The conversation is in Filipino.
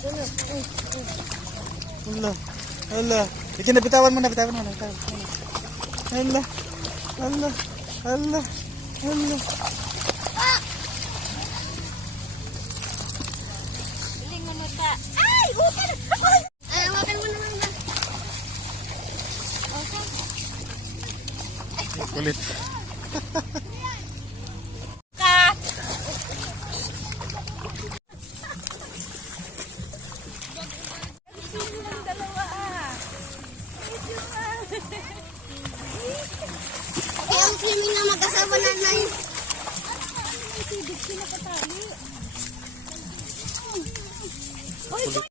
Hala. Hala. Bitawan mo na. Hala. Hala. Hala. Hala. Hala. Galing mo mata. Ay! Ukan! Ay, hawakan mo naman ba? Okay. Kulit. Ka! Ang swimming na mag-asawa na na yun. May tubig sila katali. Kulit.